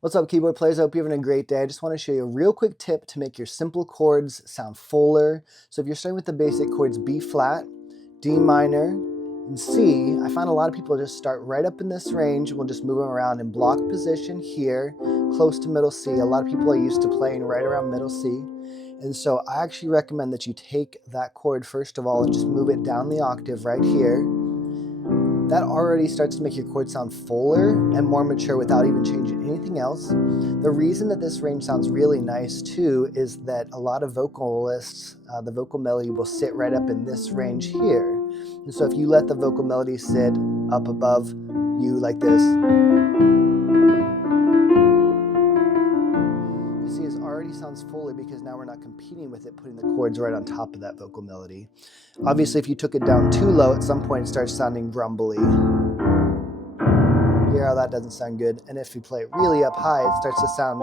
What's up, keyboard players? I hope you're having a great day. I just want to show you a real quick tip to make your simple chords sound fuller. So if you're starting with the basic chords B flat, D minor, and C, I find a lot of people just start right up in this range. We'll just move them around in block position here, close to middle C. A lot of people are used to playing right around middle C. And so I actually recommend that you take that chord first of all and just move it down the octave right here. That already starts to make your chord sound fuller and more mature without even changing anything else. The reason that this range sounds really nice too is that a lot of vocalists, the vocal melody will sit right up in this range here. And so if you let the vocal melody sit up above you like this, you see it already sounds fuller because now we're not competing with it, putting the chords right on top of that vocal melody. Obviously, if you took it down too low, at some point it starts sounding grumbly. Hear how that doesn't sound good. And if you play it really up high, it starts to sound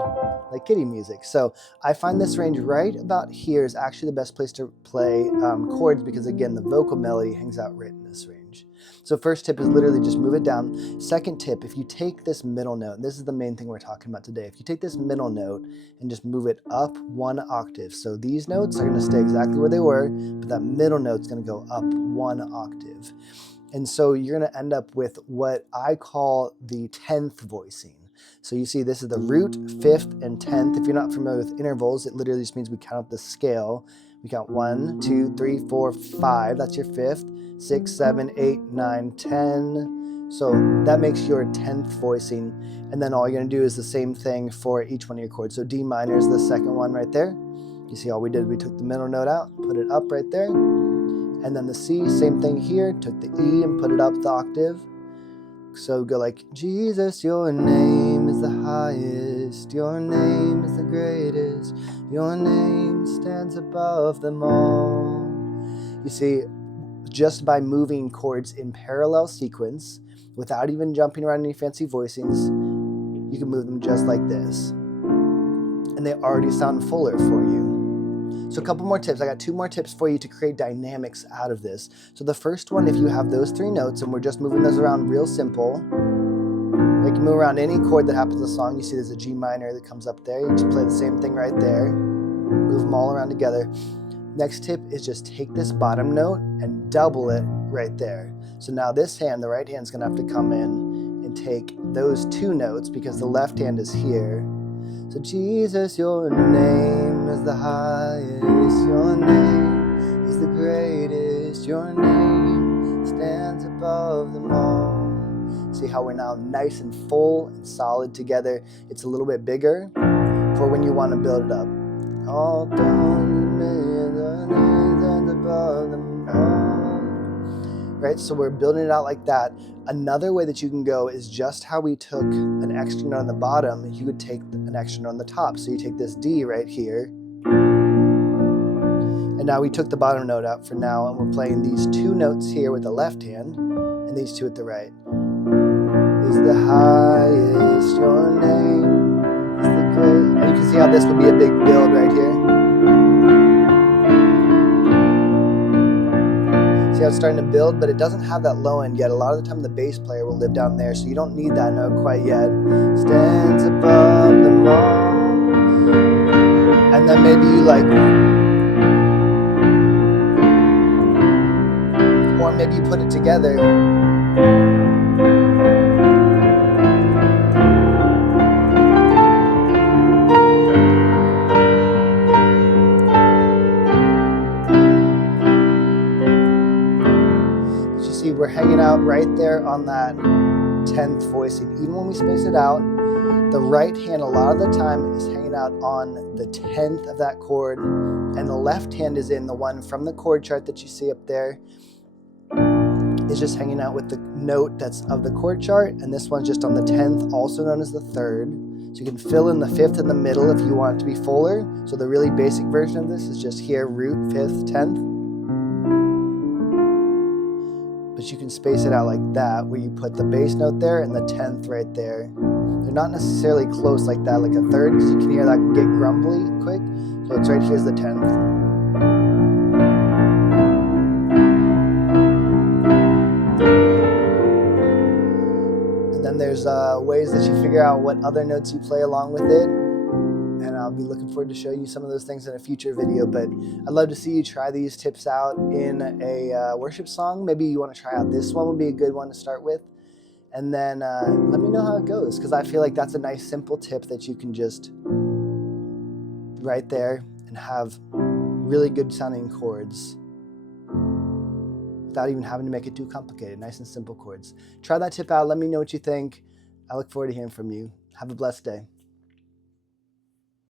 like kiddie music. So I find this range right about here is actually the best place to play chords because, again, the vocal melody hangs out right in this range. So first tip is literally just move it down. Second tip, if you take this middle note, and this is the main thing we're talking about today, if you take this middle note and just move it up one octave. So these notes are going to stay exactly where they were, but that middle note's going to go up one octave. And so you're going to end up with what I call the 10th voicing. So you see this is the root, 5th, and 10th. If you're not familiar with intervals, it literally just means we count up the scale. We count 1, 2, 3, 4, 5. That's your 5th. 6, 7, 8, 9, 10. So that makes your 10th voicing. And then all you're going to do is the same thing for each one of your chords. So D minor is the second one right there. You see all we did, we took the middle note out, put it up right there. And then the C, same thing here, took the E and put it up the octave. So go like, Jesus, your name is the highest, your name is the greatest, your name stands above them all. You see, just by moving chords in parallel sequence, without even jumping around any fancy voicings, you can move them just like this. And they already sound fuller for you. So a couple more tips. I got 2 more tips for you to create dynamics out of this. So the first one, if you have those 3 notes and we're just moving those around real simple, you can move around any chord that happens in the song. You see there's a G minor that comes up there. You just play the same thing right there. Move them all around together. Next tip is just take this bottom note and double it right there. So now this hand, the right hand, is going to have to come in and take those 2 notes because the left hand is here. So Jesus, your name is the highest, your name is the greatest, your name stands above them all. See how we're now nice and full and solid together. It's a little bit bigger for when you want to build it up. All done, the name stands above them all. Right, so we're building it out like that. Another way that you can go is just how we took an extra note on the bottom, you would take an extra note on the top. So you take this D right here, and now we took the bottom note out for now, and we're playing these 2 notes here with the left hand, and these 2 with the right. Is the highest, your name is the great. And you can see how this would be a big build right here. See how it's starting to build, but it doesn't have that low end yet. A lot of the time the bass player will live down there, so you don't need that note quite yet. Stands above them all. And then maybe you like, or maybe you put it together. We're hanging out right there on that 10th voicing. Even when we space it out, the right hand a lot of the time is hanging out on the 10th of that chord, and the left hand is in the one from the chord chart that you see up there. It's just hanging out with the note that's of the chord chart, and this one's just on the 10th, also known as the 3rd. So you can fill in the 5th in the middle if you want it to be fuller. So the really basic version of this is just here, root, 5th, 10th. But you can space it out like that, where you put the bass note there and the 10th right there. They're not necessarily close like that, like a 3rd, because you can hear that can get grumbly quick. So it's right here's the 10th. And then there's there's ways that you figure out what other notes you play along with it. And I'll be looking forward to showing you some of those things in a future video. But I'd love to see you try these tips out in a worship song. Maybe you want to try out this one, would be a good one to start with. And then let me know how it goes, because I feel like that's a nice simple tip that you can just right there and have really good sounding chords without even having to make it too complicated. Nice and simple chords. Try that tip out. Let me know what you think. I look forward to hearing from you. Have a blessed day.